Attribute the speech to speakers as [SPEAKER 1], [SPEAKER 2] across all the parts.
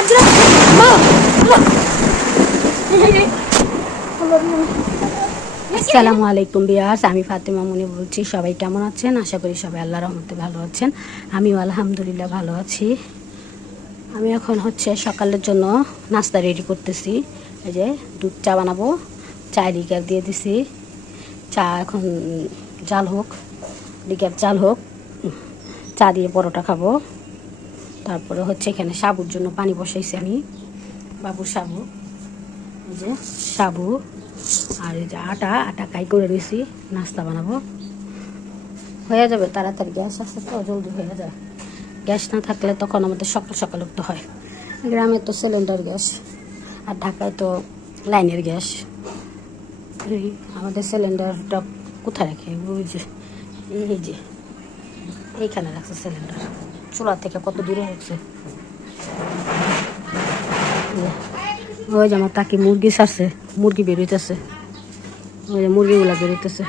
[SPEAKER 1] আব্দুল আসসালামু আলাইকুম বিয়াস আমি ফাতেমা মনি বলছি। সবাই কেমন আছেন? আশা করি সবাই আল্লাহ রহমতে ভালো আছেন। আমিও আলহামদুলিল্লাহ ভালো আছি। আমি এখন হচ্ছে সকালের জন্য নাস্তা রেডি করতেছি। এই যে দুধ চা বানাবো। চা লিকার দিয়ে দিছি। চা এখন জাল হোক। লিকার জাল হোক। চা দিয়ে পরোটা খাব। তারপরে হচ্ছে এখানে সাবুর জন্য পানি বসাইছি আমি। বাবুর সাবু। এই যে সাবু। আর এই যে আটা আটা কাই করে নিয়েছি নাস্তা বানাবো। হয়ে যাবে, তাড়াতাড়ি গ্যাস আছে তো, জলদি হয়ে যায়। গ্যাস না থাকলে তখন আমাদের সকাল সকাল উঠতে হয়। গ্রামে তো সিলিন্ডার গ্যাস, আর ঢাকায় তো লাইনের গ্যাস। আমাদের সিলিন্ডারটা কোথায় রাখে? ওই যে, এই যে, এইখানে রাখছে সিলিন্ডার। চুলা থেকে কত দূরে রাখছে ওই যে আমার তাকে মুরগি ছাড়ছে, মুরগি বেরোইতেছে। ওই যে মুরগিগুলা বেরোইতেছে।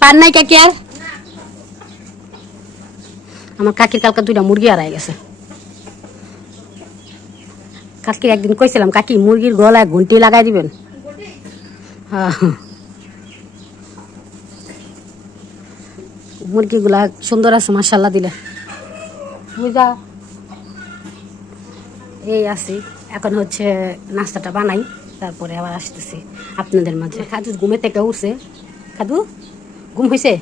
[SPEAKER 1] পান নাই কাকি আর? আমার কাকির কালকে দুইটা মুরগি হারাই গেছে। কাকি একদিন কইছিলাম, কাকি, মুরগির গলায় ঘুন্টি লাগাই দিবেন? হ্যাঁ। মুরগিগুলা সুন্দর আছে মাসাল্লাহ দিলে। বুঝা? এই আছি। এখন হচ্ছে নাস্তাটা বানাই, তারপরে আবার আসতেছি আপনাদের মাঝে। খাদু ঘুমে থেকে উঠছে। খাদু ঘুম হয়েছে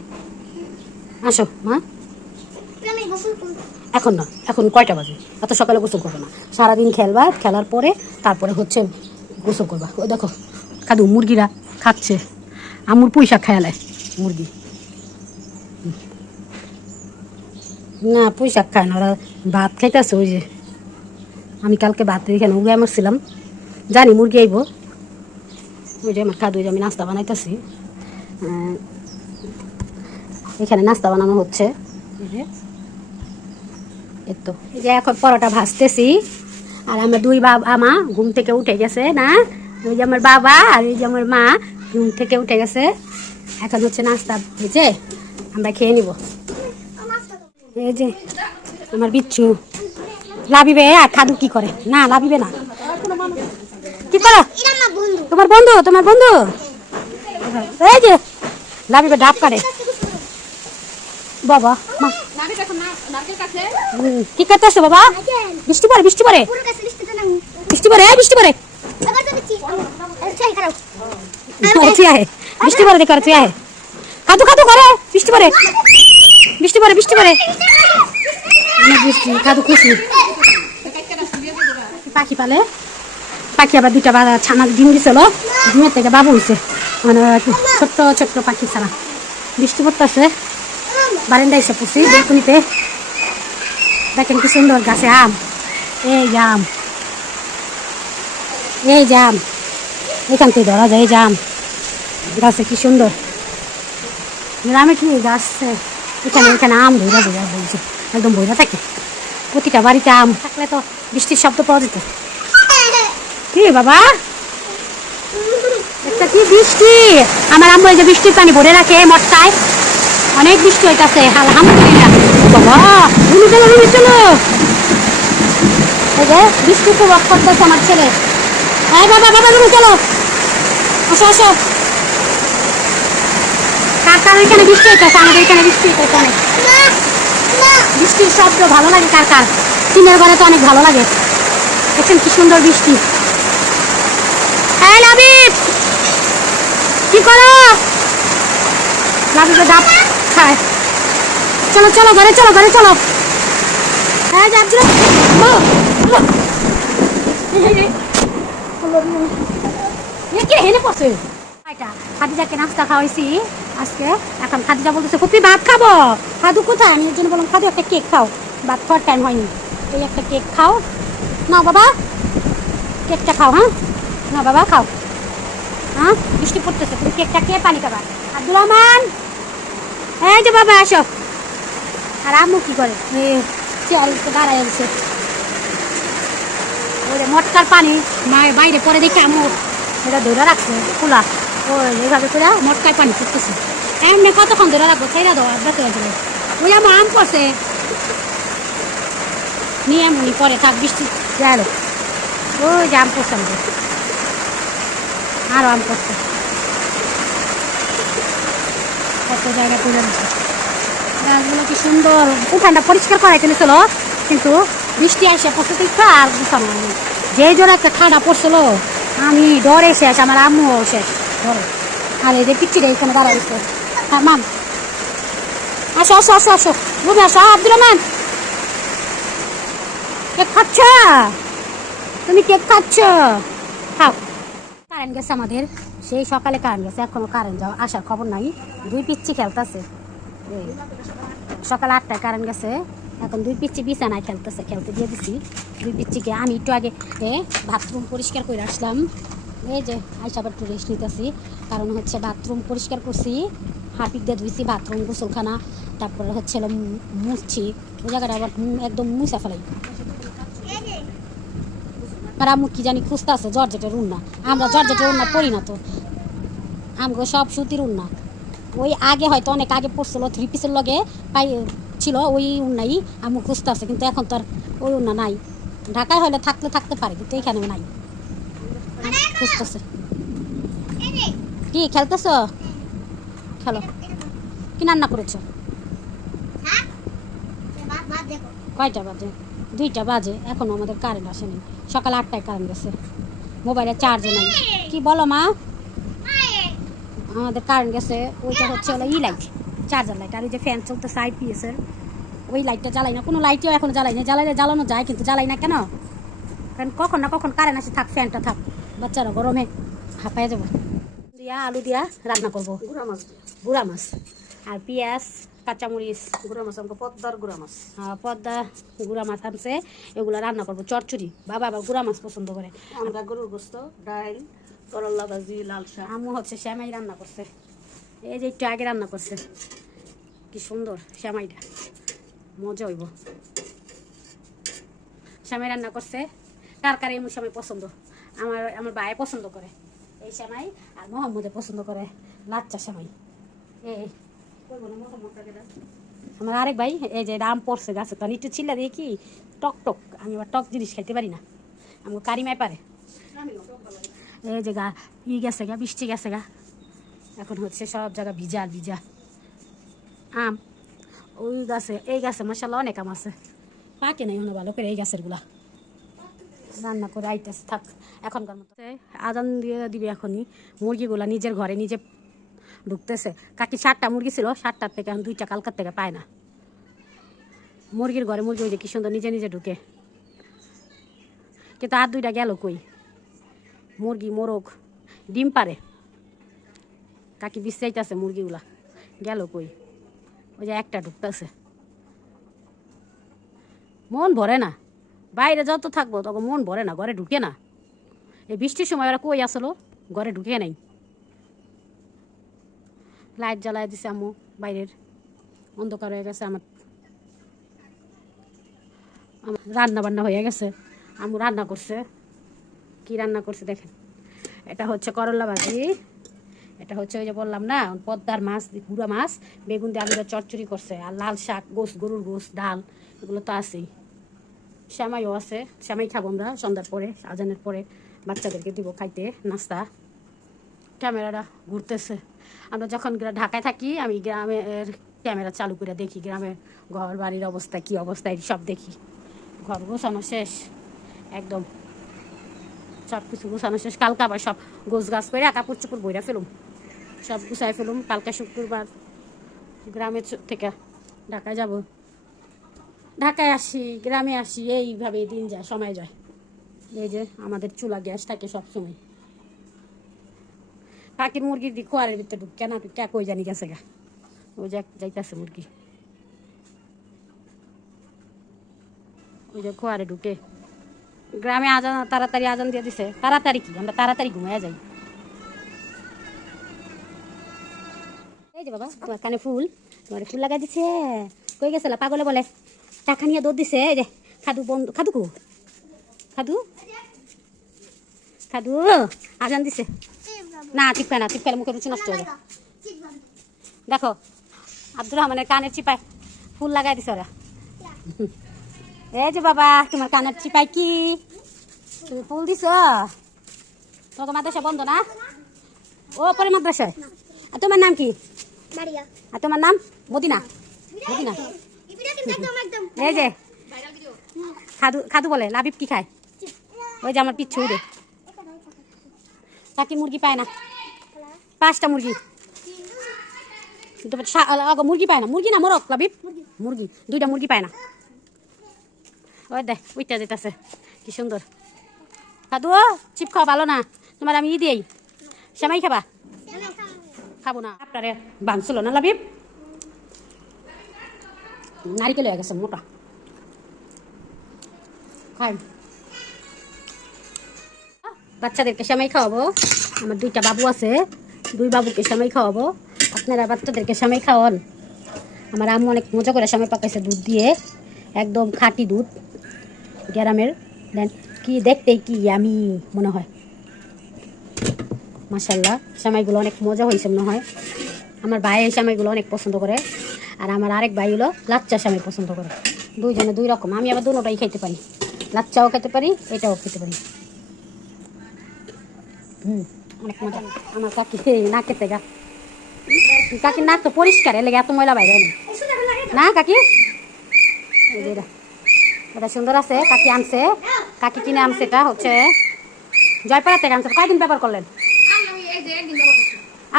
[SPEAKER 1] আসো, মা। এখন না, এখন কয়টা বাজে? এত সকালে গোসল করবে না। সারাদিন খেলবা খেলার পরে, তারপরে হচ্ছে গোসল করবা। ও দেখো খাদু মুরগিরা খাচ্ছে। আমুর শাক খেয়ালায় মুরগি। না শাক খায় না, ওরা ভাত খাইতেছে ওই যে। আমি কালকে ভাত এখানে উগে মারছিলাম। জানি মুরগি আইব। ওই যে আমার খাদু আমি নাস্তা বানাইতেছি। এখানে নাস্তা বানানো হচ্ছে। এই তো, এই যে এখন পরোটা ভাজতেছি। আর আমার দুই বাবা মা ঘুম থেকে উঠে গেছে, না? ওই যে আমার বাবা আর এই যে আমার মা ঘুম থেকে উঠে গেছে। এখন হচ্ছে নাস্তা ভেজে আমরা খেয়ে নিব। এই যে, আমার বিচ্ছু। লাভিবে খাদু কি করে? না, লাভিবে না। কি করো? তোমার বন্ধু তোমার বন্ধু? এই যে, লাভিবে, ডাব কাটে। বাবা, মা। কি করতেছো বাবা? বৃষ্টি পড়ে বৃষ্টি পড়ে। বৃষ্টি পড়ে বৃষ্টি পড়ে। বৃষ্টি পড়ে, দেখো কাদু কাদু করে, বৃষ্টি পড়ে। বৃষ্টি। পড়ে বৃষ্টি পড়ে। বৃষ্টি কাদু খুশি পাখি পালে। পাখি আবার দুইটা বা ছানা ডিম দিছিল ডিমের থেকে বাবু হয়েছে মানে ছোট্ট ছোট্ট পাখি ছাড়া বৃষ্টি পড়তেছে। বারান্দা এসে পড়ছি বেলকুনিতে দেখেন কি সুন্দর গাছে আম। এই আম। এই আম। এখান থেকে ধরা যায় এই আম। গাছে কি সুন্দর। গ্রামে কি গাছ? এখানে এখানে আম ভৈরা ভৈরা বলছে। একদম ভৈরা থাকে। প্রতিটা বাড়িতে আম থাকলে তো বৃষ্টির শব্দ পাওয়া যেত। কি বাবা? একটা কি বৃষ্টি? আমার আম্মু এই যে বৃষ্টির পানি ভরে রাখে মটকায় অনেক বৃষ্টি হইতাছে, আলহামদুলিল্লাহ। বাবা রুমি চলো রুমি চলো এই যে বৃষ্টি উপভোগ করতেছে আমার ছেলে। হ্যাঁ বাবা বাবা রুমি চলো আসো আসো। কার কার এখানে বৃষ্টি হইতেছে? আমাদের এখানে বৃষ্টি হইতেছে অনেক। বৃষ্টির শব্দ ভালো লাগে কার কার? টিনের ঘরে তো অনেক ভালো লাগে। দেখছেন কি সুন্দর বৃষ্টি। হ্যাঁ লাবিব কি করো? লাবিবে ডাব খায়। চলো চলো, ঘরে চলো ঘরে চলো। হ্যাঁ যাচ্ছ। হেনে পড়ছে? খাদিজাকে নাস্তা খাওয়াইছি। আজকে এখন খাদিজা বলতেছে কপি ভাত খাব? খাদু কোথায়? আমি এর জন্য বললাম খাদু একটা কেক খাও। ভাত খাওয়ার টাইম হয়নি। এই একটা কেক খাও। না বাবা, কেকটা খাও হ্যাঁ? না বাবা, খাও। হ্যাঁ? বৃষ্টি পড়তেছে, তুমি কেকটা খেয়ে পানি খাবা। আব্দুল রহমান! এই যে বাবা, আসো। আর আম্মু কি করে? চল দাঁড়ায় আছে। ওই যে মটকার পানি। বাইরে পরে দেখে আম্মু। এটা ধরে রাখছে, খোলা। পানি কতক্ষণ ধরে আম পড়ছে। নিয়ে পরে থাক, বৃষ্টি। ওই আম পড়ছে আম কত জায়গা গাছগুলো কি সুন্দর। উঠানটা পরিষ্কার করা চলেছিল কিন্তু বৃষ্টি আসে পড়ছে তো আর। যে জোরে একটা ঠান্ডা পড়ছিল, আমি ডরে শেষ, আমার আম্মুও শেষ। ডরে আর যে পিচ্ছিটা এখানে দাঁড়াইছে হ্যাঁ মাম আসো আসো আসো আসো। রুমে আসো। আব্দুল রহমান। কেক খাচ্ছ? তুমি কেক খাচ্ছ? খাও। কারেন্ট গেছে আমাদের। সেই সকালে কারেন্ট গেছে, এখনও কারেন্ট যাওয়া আসার খবর নাই। দুই পিচ্ছি খেলতেছে। সকাল আটটায় কারেন্ট গেছে। এখন দুই পিচ্ছি বিছানায় খেলতেছে, খেলতে দিয়ে দিছি। দুই পিচ্ছিকে আমি একটু আগে বাথরুম পরিষ্কার করে আসলাম। এই যে, আইসা আবার একটু রেস্ট নিতেছি। কারণ হচ্ছে বাথরুম পরিষ্কার করছি হাঁপিক দিয়ে ধুইছি বাথরুম গোসলখানা, তারপরে হচ্ছে মুছছি। ওই জায়গাটা আবার একদম মুছা ফেলাই। আর আম্মু কি জানি খুঁজতে আছে জর্জেটের উন্না। আমরা জর্জেটের উন্না পড়ি না তো। আমগো সব সুতির উন্না। ওই আগে হয়তো অনেক আগে পড়ছিল থ্রি পিসের লগে পাই ছিল ওই উন্নাই আম্মু খুঁজতে আছে কিন্তু এখন তো আর ওই উন্না নাই। ঢাকায় হলে থাকলে থাকতে পারে, কিন্তু এখানেও নাই। খুঁজতেছে। কি, খেলতেছ? খেলো। কি রান্না করেছ? কয়টা বাজে? দুইটা বাজে। এখনও আমাদের কারেন্ট আসেনি। সকাল আটটায় কারেন্ট গেছে। মোবাইলে চার্জও নাই। কি বলো মা? আমাদের কারেন্ট গেছে। ওইটা হচ্ছে হলো ই লাইট চার্জার লাইট আর ওই যে ফ্যান চলতেছে আইপিএসের ওই লাইটটা জ্বালাই না। কোনো লাইটও এখন জ্বালাই না জ্বালাইলে জ্বালানো যায়, কিন্তু জ্বালাই না কেন? কারণ কখন না কখন কারেন্ট আসে, থাক ফ্যানটা থাক। বাচ্চারা গরমে হাঁপায় যাব। দিয়া আলু দিয়া রান্না করব।
[SPEAKER 2] গুড়া মাছ
[SPEAKER 1] গুঁড়া মাছ। আর পেঁয়াজ কাঁচামরিচ।
[SPEAKER 2] গুড়া মাছ আমাকে পদ্মার গুড়া মাছ।
[SPEAKER 1] আহ, পদ্মা গুঁড়া মাছ আনছে এগুলো রান্না করব। চচ্চড়ি বাবা আবার গুঁড়া মাছ পছন্দ করে।
[SPEAKER 2] আমরা গরুর গোস্ত ডাল করল্লা ভাজি লাল শাক।
[SPEAKER 1] আম্মু হচ্ছে শ্যামাই রান্না করছে। এই যে একটু আগে রান্না করছে। কি সুন্দর শ্যামাইটা। মজা হইব। শ্যামাই রান্না করছে। কার কার এমন সময় পছন্দ। আমার আমার ভাই পছন্দ করে। এই শ্যামাই আর মোহাম্মদে পছন্দ করে, লাচ্চা শ্যামাই এই আমার আরেক ভাই, এই যে দাম পড়ছে গাছে, তো একটু চিল্লা দিয়ে কি, টক টক, আমি আবার টক জিনিস খাইতে পারি না। আমার কারিমায় পারে। এই যে গা, ই গেছে গা, বৃষ্টি গেছে গা। এখন হচ্ছে সব জায়গা ভিজা ভিজা। আম, ওই গাছে, এই গাছে মশাল্লা অনেক আম আছে। পাকে নাই ভালো করে এই গাছেরগুলা রান্না করে আইতেছে, থাক, এখনকার মতো। আদান দিয়ে দিবে এখনই। মুরগিগুলা নিজের ঘরে নিজে ঢুকতেছে। কাকি ষাটটা মুরগি ছিল ষাটটার থেকে এখন দুইটা কালকার থেকে পায় না। মুরগির ঘরে মুরগি ওই যে কি সুন্দর নিজে নিজে ঢুকে। কিন্তু আর দুইটা গেল কই? মুরগি, মোরগ, ডিম পারে। কাকি বিশ্রাইতেছে মুরগিগুলা। গেল কই? ওই যে একটা ঢুকতেছে। মন ভরে না। বাইরে যত থাকব তখন মন ভরে না, ঘরে ঢুকে না। এই বৃষ্টির সময় ওরা কই আসলো? ঘরে ঢুকে নাই। লাইট জ্বালাই দিছে আম্মু, বাইরের। অন্ধকার হয়ে গেছে আমার। আমার রান্না বান্না হয়ে গেছে। আম্মু রান্না করছে। কি রান্না করছে দেখেন। এটা হচ্ছে করলা ভাজি। এটা হচ্ছে ওই যে বললাম না, পদ্মার মাছ, গুঁড়া মাছ, বেগুন দিয়ে আলুটা চচ্চড়ি করছে। আর লাল শাক, গোস, গরুর গোস, ডাল, এগুলো তো আছেই। শ্যামাইও আছে। শ্যামাই খাব আমরা সন্ধ্যার পরে, আজানের পরে বাচ্চাদেরকে দিব খাইতে, নাস্তা। ক্যামেরাটা ঘুরতেছে। আমরা যখন ঢাকায় থাকি, আমি গ্রামের ক্যামেরা চালু করে দেখি, গ্রামের ঘর, বাড়ির অবস্থা, কি অবস্থা সব দেখি। ঘর গোছানো শেষ, একদম। সব কিছু গোছানো শেষ। কালকে আবার সব গোছ গাছ করে কাপড় চোপড় বইরা ফেলুম। সব গুছাই ফেলুম। কালকে শুক্রবার গ্রামের থেকে ঢাকায় যাব। ঢাকায় আসি, গ্রামে আসি এইভাবে দিন যায়, সময় যায়। এই যে আমাদের চুলা গ্যাস থাকে সব সময় পাখির মুরগির দি খোয়ারের ভিতরে ঢুকে না, ঢুকে কই জানি গেছে গা। ওই যে যাইতেছে মুরগি। ওই যে খোয়ারে ঢুকে। গ্রামে আজান, তাড়াতাড়ি আজান দিয়ে দিছে। তাড়াতাড়ি কি? আমরা তাড়াতাড়ি ঘুমাইয়া যাই। এই যে বাবা, তোমার কানে ফুল। তোমার ফুল লাগা দিছে। কই গেছিল পাগলে বলে। টাকা নিয়ে দৌড় দিছে যে খাদু বন্ধু খাদু কু? খাদু? খাদু আজান দিছে। না টিপে না টিপে মুখে রুচি নষ্ট হয়ে দেখো আব্দুর রহমানের কানের চিপায় ফুল লাগাই দিছ ওরা। এই যে বাবা তোমার কানের চিপাই কি? তুমি ফুল দিছ? তোমাকে মাদ্রাসা বন্ধ না? ও পরে মাদ্রাসায়। আর তোমার নাম কি? আর তোমার নাম? মদিনা। মদিনা। এই যে। খাদু খাদু বলে, লাবিব কি খায়? ওই যে আমার পিচ্ছু রে। কাকি মুরগি পায় না। পাঁচটা মুরগি। মুরগি পায় না। মুরগি না মোরক লাবিব? মুরগি। দুইটা মুরগি পায় না। ওই দে, উইটা যেতেছে। কি সুন্দর। খাদু, চিপ খাওয়া ভালো না। তোমার আমি ই দিই সেমাই খাবা? খাব না। আপনারে বানছিল না, লাবিব? নারিকেল হয়ে গেছে, মোটা। খাই। বাচ্চাদেরকে সেমাই খাওয়াবো। আমার দুইটা বাবু আছে, দুই বাবুকে সেমাই খাওয়াবো। আপনারা বাচ্চাদেরকে সেমাই খাওয়ান। আমার আম্মু অনেক মজা করে সেমাই পাকাইছে দুধ দিয়ে। একদম খাঁটি দুধ। গ্রামের দেন কি দেখতে কি আমি মনে হয়। মাসাল্লাহ সেমাইগুলো অনেক মজা হয়েছে মনে হয়। আমার ভাই সেমাইগুলো অনেক পছন্দ করে। আর আমার আরেক ভাই হলো লাচ্চা সেমাই পছন্দ করে। দুইজনে দুই রকম। আমি আবার দুটোটাই খেতে পারি। লাচ্চাও খেতে পারি এটাও খেতে পারি। হুম অনেক মজা। আমার কাকি না খেতে গা কাকি নাক তো পরিষ্কার এলে এত ময়লা বাইরে না। কাকি? এটা। সুন্দর আছে কাকি আনছে। কাকি কিনে আনছে এটা হচ্ছে জয়পাড়া থেকে আনছে। কয়দিন ব্যবহার করলেন?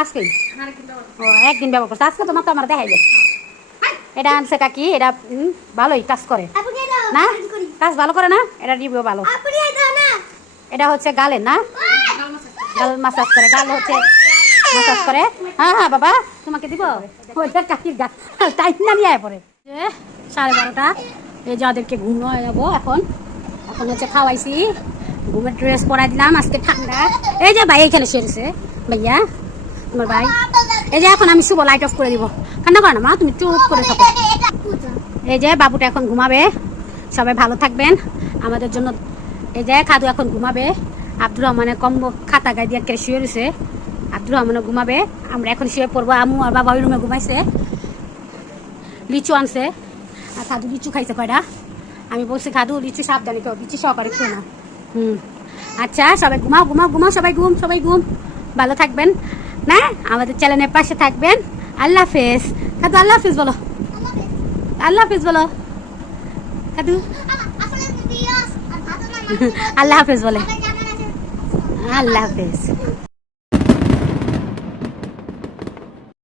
[SPEAKER 1] আজকেই? ও একদিন ব্যবহার করছে। আজকে তোমার তো আমার দেখাই যায় এটা আনছে কাকি এটা ভালোই কাজ করে। না?
[SPEAKER 3] কাজ
[SPEAKER 1] ভালো করে না? এটা রিভিউ ভালো। এটা হচ্ছে গালে না? গাল মাসাজ করে গাল হচ্ছে মাসাজ করে। হ্যাঁ হ্যাঁ বাবা তোমাকে দিব? ওইটা কাকির গাল টাইম না নিয়ে পরে। যে সাড়ে বারোটা এই যাদেরকে ঘুমিয়ে যাব এখন। এখন হচ্ছে খাওয়াইছি। ঘুমের ড্রেস পরাই দিলাম আজকে ঠান্ডা। এই যে ভাই এখানে সেরেছে ভাইয়া তোমার ভাই। এই যে এখন আমি শুভ লাইট অফ করে দিব। ঠান্ডা করে না, মা, তুমি চুপ করে থাকো। এই যে বাবুটা এখন ঘুমাবে। সবাই ভালো থাকবেন। আমাদের জন্য, এই যে, খাদু এখন ঘুমাবে। আব্দুর রহমানের কম্ব খাতা গায়ে দিয়ে শুয়ে রয়েছে আব্দুর রহমানও ঘুমাবে। আমরা এখন শুয়ে পড়ব। আমু আর বাবা ওই রুমে ঘুমাইছে। লিচু আনছে। আর খাদু লিচু খাইছে কয়টা? আমি বলছি, খাদু, লিচু সাবধানে কেউ লিচু সহকারে খেয়ে না। হুম। আচ্ছা সবাই ঘুমাও ঘুমাও ঘুমাও, সবাই ঘুম সবাই ঘুম। ভালো থাকবেন। না আমাদের চ্যানেলের পাশে থাকবেন। আল্লাহ হাফেজ। কাদু আল্লাহ হাফেজ বলো। আল্লাহ হাফেজ বলো।
[SPEAKER 3] না
[SPEAKER 1] আল্লাহ হাফেজ বলে। আল্লাহ হাফেজ।